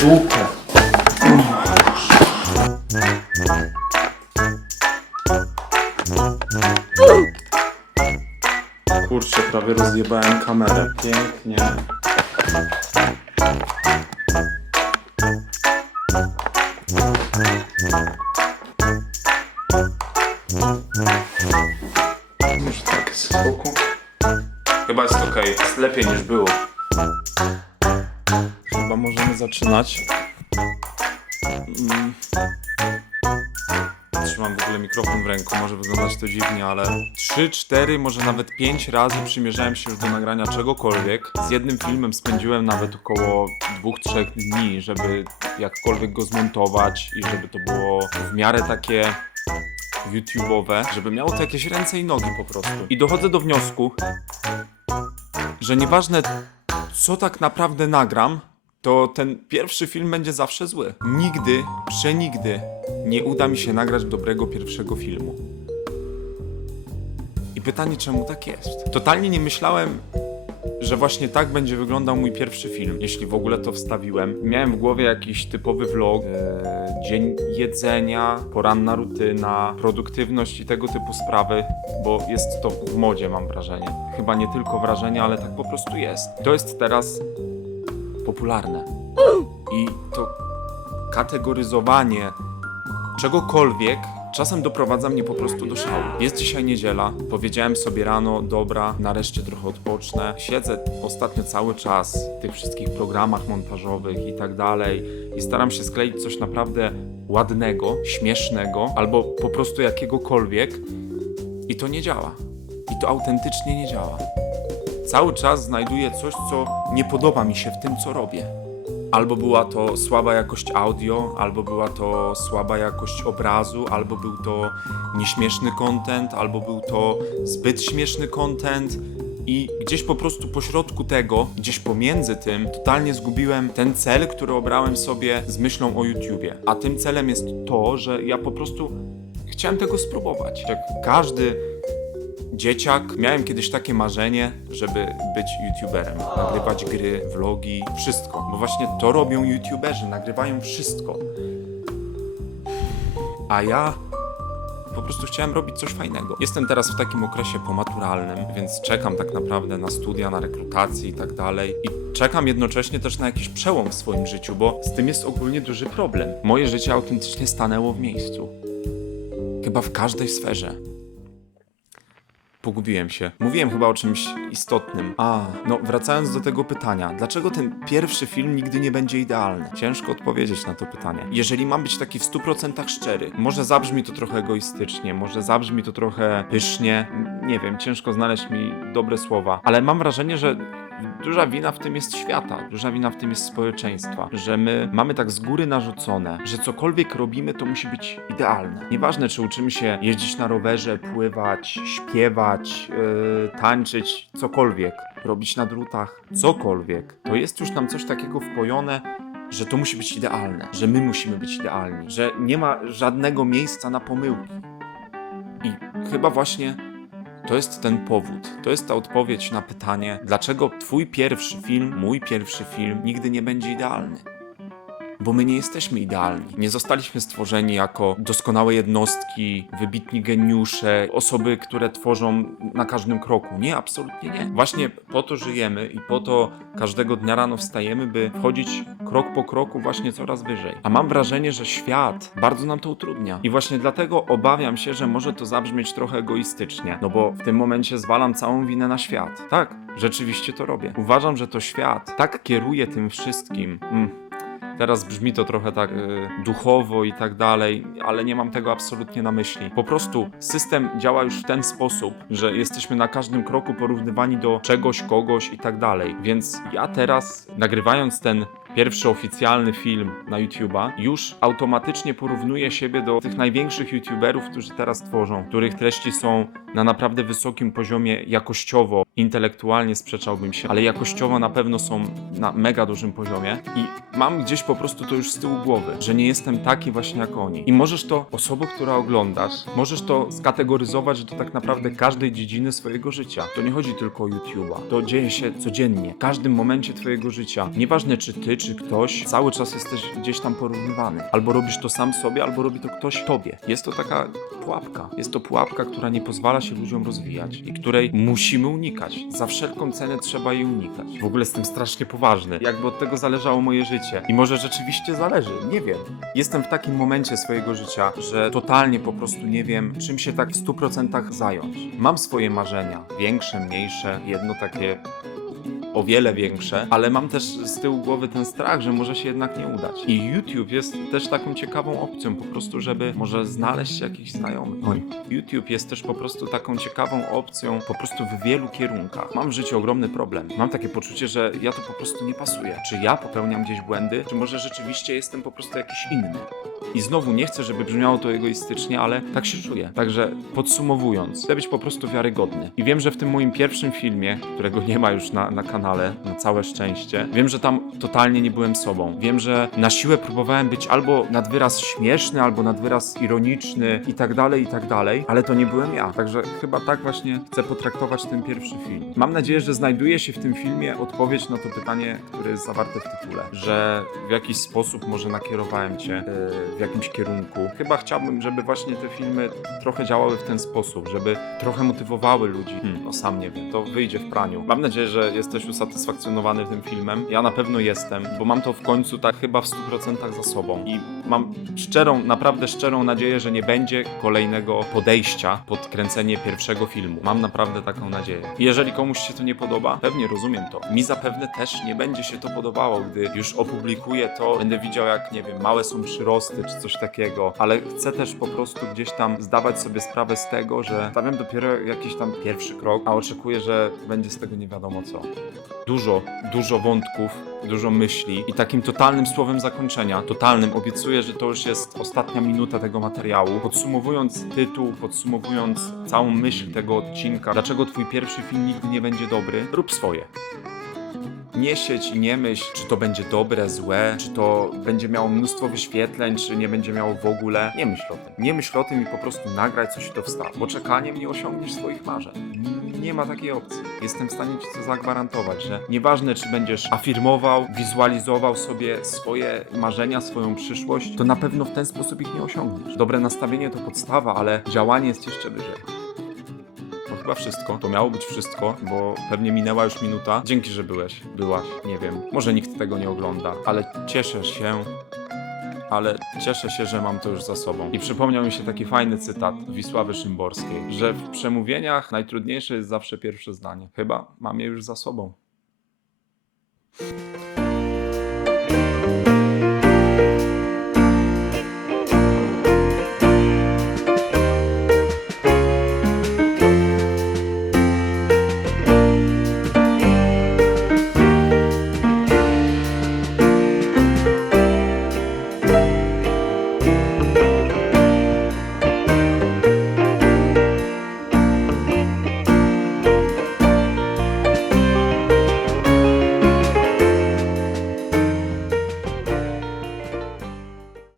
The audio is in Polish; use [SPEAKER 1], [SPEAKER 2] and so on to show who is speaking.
[SPEAKER 1] Dupę. Kurczę, prawie rozjebałem kamerę. Pięknie. Chyba możemy zaczynać. Mm. Trzymam w ogóle mikrofon w ręku, może wyglądać to dziwnie, ale 3, 4, może nawet 5 razy przymierzałem się już do nagrania czegokolwiek. Z jednym filmem spędziłem nawet około 2-3 dni, żeby jakkolwiek go zmontować i żeby to było w miarę takie YouTube'owe, żeby miało to jakieś ręce i nogi po prostu. I dochodzę do wniosku, że nieważne co tak naprawdę nagram, to ten pierwszy film będzie zawsze zły. Nigdy, przenigdy nie uda mi się nagrać dobrego pierwszego filmu. I pytanie, czemu tak jest? Totalnie nie myślałem, że właśnie tak będzie wyglądał mój pierwszy film, jeśli w ogóle to wstawiłem. Miałem w głowie jakiś typowy vlog, e, dzień jedzenia, poranna rutyna, produktywność i tego typu sprawy, bo jest to w modzie, mam wrażenie. Chyba nie tylko wrażenie, ale tak po prostu jest. To jest teraz popularne. I to kategoryzowanie czegokolwiek czasem doprowadza mnie po prostu do szału. Jest dzisiaj niedziela, powiedziałem sobie rano, dobra, nareszcie trochę odpocznę. Siedzę ostatnio cały czas w tych wszystkich programach montażowych i tak dalej i staram się skleić coś naprawdę ładnego, śmiesznego albo po prostu jakiegokolwiek i to nie działa. I to autentycznie nie działa. Cały czas znajduję coś, co nie podoba mi się w tym, co robię. Albo była to słaba jakość audio, albo była to słaba jakość obrazu, albo był to nieśmieszny content, albo był to zbyt śmieszny content. I gdzieś po prostu pośrodku tego, gdzieś pomiędzy tym, totalnie zgubiłem ten cel, który obrałem sobie z myślą o YouTubie. A tym celem jest to, że ja po prostu chciałem tego spróbować. Jak każdy dzieciak, miałem kiedyś takie marzenie, żeby być youtuberem. Nagrywać gry, vlogi, wszystko. Bo właśnie to robią youtuberzy, nagrywają wszystko. A ja po prostu chciałem robić coś fajnego. Jestem teraz w takim okresie pomaturalnym, więc czekam tak naprawdę na studia, na rekrutację i tak dalej. I czekam jednocześnie też na jakiś przełom w swoim życiu, bo z tym jest ogólnie duży problem. Moje życie autentycznie stanęło w miejscu. Chyba w każdej sferze. Pogubiłem się. Mówiłem chyba o czymś istotnym. A, no wracając do tego pytania, dlaczego ten pierwszy film nigdy nie będzie idealny? Ciężko odpowiedzieć na to pytanie. Jeżeli mam być taki w 100% szczery, może zabrzmi to trochę egoistycznie, może zabrzmi to trochę pysznie, nie wiem, ciężko znaleźć mi dobre słowa, ale mam wrażenie, że Duża wina w tym jest świata, duża wina w tym jest społeczeństwa, że my mamy tak z góry narzucone, że cokolwiek robimy, to musi być idealne. Nieważne, czy uczymy się jeździć na rowerze, pływać, śpiewać, yy, tańczyć, cokolwiek, robić na drutach, cokolwiek, to jest już nam coś takiego wpojone, że to musi być idealne, że my musimy być idealni, że nie ma żadnego miejsca na pomyłki. I chyba właśnie to jest ten powód, to jest ta odpowiedź na pytanie, dlaczego Twój pierwszy film, mój pierwszy film nigdy nie będzie idealny. Bo my nie jesteśmy idealni. Nie zostaliśmy stworzeni jako doskonałe jednostki, wybitni geniusze, osoby, które tworzą na każdym kroku. Nie, absolutnie nie. Właśnie po to żyjemy i po to każdego dnia rano wstajemy, by wchodzić krok po kroku właśnie coraz wyżej. A mam wrażenie, że świat bardzo nam to utrudnia. I właśnie dlatego obawiam się, że może to zabrzmieć trochę egoistycznie, no bo w tym momencie zwalam całą winę na świat. Tak, rzeczywiście to robię. Uważam, że to świat tak kieruje tym wszystkim. Mm. Teraz brzmi to trochę tak y, duchowo i tak dalej, ale nie mam tego absolutnie na myśli. Po prostu system działa już w ten sposób, że jesteśmy na każdym kroku porównywani do czegoś, kogoś i tak dalej. Więc ja teraz, nagrywając ten pierwszy oficjalny film na YouTube'a, już automatycznie porównuje siebie do tych największych YouTuberów, którzy teraz tworzą, których treści są na naprawdę wysokim poziomie jakościowo, intelektualnie sprzeczałbym się, ale jakościowo na pewno są na mega dużym poziomie i mam gdzieś po prostu to już z tyłu głowy, że nie jestem taki właśnie jak oni. I możesz to, osobą, która oglądasz, możesz to skategoryzować do tak naprawdę każdej dziedziny swojego życia. To nie chodzi tylko o YouTube'a. To dzieje się codziennie, w każdym momencie twojego życia. Nieważne czy ty, czy ktoś, cały czas jesteś gdzieś tam porównywany. Albo robisz to sam sobie, albo robi to ktoś tobie. Jest to taka pułapka. Jest to pułapka, która nie pozwala się ludziom rozwijać i której musimy unikać. Za wszelką cenę trzeba jej unikać. W ogóle jestem strasznie poważny. Jakby od tego zależało moje życie. I może rzeczywiście zależy, nie wiem. Jestem w takim momencie swojego życia, że totalnie po prostu nie wiem, czym się tak w 100% zająć. Mam swoje marzenia, większe, mniejsze, jedno takie o wiele większe, ale mam też z tyłu głowy ten strach, że może się jednak nie udać. I YouTube jest też taką ciekawą opcją, po prostu, żeby może znaleźć jakichś znajomych. Oj. YouTube jest też po prostu taką ciekawą opcją, po prostu w wielu kierunkach. Mam w życiu ogromny problem. Mam takie poczucie, że ja to po prostu nie pasuje. Czy ja popełniam gdzieś błędy, czy może rzeczywiście jestem po prostu jakiś inny. I znowu nie chcę, żeby brzmiało to egoistycznie, ale tak się czuję. Także podsumowując, chcę być po prostu wiarygodny. I wiem, że w tym moim pierwszym filmie, którego nie ma już na, na kanale, na całe szczęście, wiem, że tam totalnie nie byłem sobą. Wiem, że na siłę próbowałem być albo nad wyraz śmieszny, albo nad wyraz ironiczny i tak dalej, i tak dalej, ale to nie byłem ja. Także chyba tak właśnie chcę potraktować ten pierwszy film. Mam nadzieję, że znajduje się w tym filmie odpowiedź na to pytanie, które jest zawarte w tytule, że w jakiś sposób może nakierowałem cię yy, w jakimś kierunku. Chyba chciałbym, żeby właśnie te filmy trochę działały w ten sposób, żeby trochę motywowały ludzi. Hmm, no sam nie wiem, to wyjdzie w praniu. Mam nadzieję, że jesteś usatysfakcjonowany tym filmem. Ja na pewno jestem, bo mam to w końcu tak chyba w 100% za sobą i mam szczerą, naprawdę szczerą nadzieję, że nie będzie kolejnego podejścia pod kręcenie pierwszego filmu. Mam naprawdę taką nadzieję. Jeżeli komuś się to nie podoba, pewnie rozumiem to. Mi zapewne też nie będzie się to podobało, gdy już opublikuję to, będę widział jak, nie wiem, małe są przyrosty czy coś takiego, ale chcę też po prostu gdzieś tam zdawać sobie sprawę z tego, że stawiam dopiero jakiś tam pierwszy krok, a oczekuję, że będzie z tego nie wiadomo co. Dużo, dużo wątków, dużo myśli i takim totalnym słowem zakończenia, totalnym, obiecuję, że to już jest ostatnia minuta tego materiału. Podsumowując tytuł, podsumowując całą myśl tego odcinka, dlaczego twój pierwszy film nigdy nie będzie dobry, rób swoje nie sieć i nie myśl, czy to będzie dobre, złe, czy to będzie miało mnóstwo wyświetleń, czy nie będzie miało w ogóle. Nie myśl o tym. Nie myśl o tym i po prostu nagraj coś i to wstaw. Bo nie osiągniesz swoich marzeń. Nie ma takiej opcji. Jestem w stanie ci to zagwarantować, że nieważne czy będziesz afirmował, wizualizował sobie swoje marzenia, swoją przyszłość, to na pewno w ten sposób ich nie osiągniesz. Dobre nastawienie to podstawa, ale działanie jest jeszcze wyżej. Chyba wszystko. To miało być wszystko, bo pewnie minęła już minuta. Dzięki, że byłeś, byłaś, nie wiem. Może nikt tego nie ogląda, ale cieszę się. Ale cieszę się, że mam to już za sobą. I przypomniał mi się taki fajny cytat Wisławy Szymborskiej, że w przemówieniach najtrudniejsze jest zawsze pierwsze zdanie. Chyba mam je już za sobą.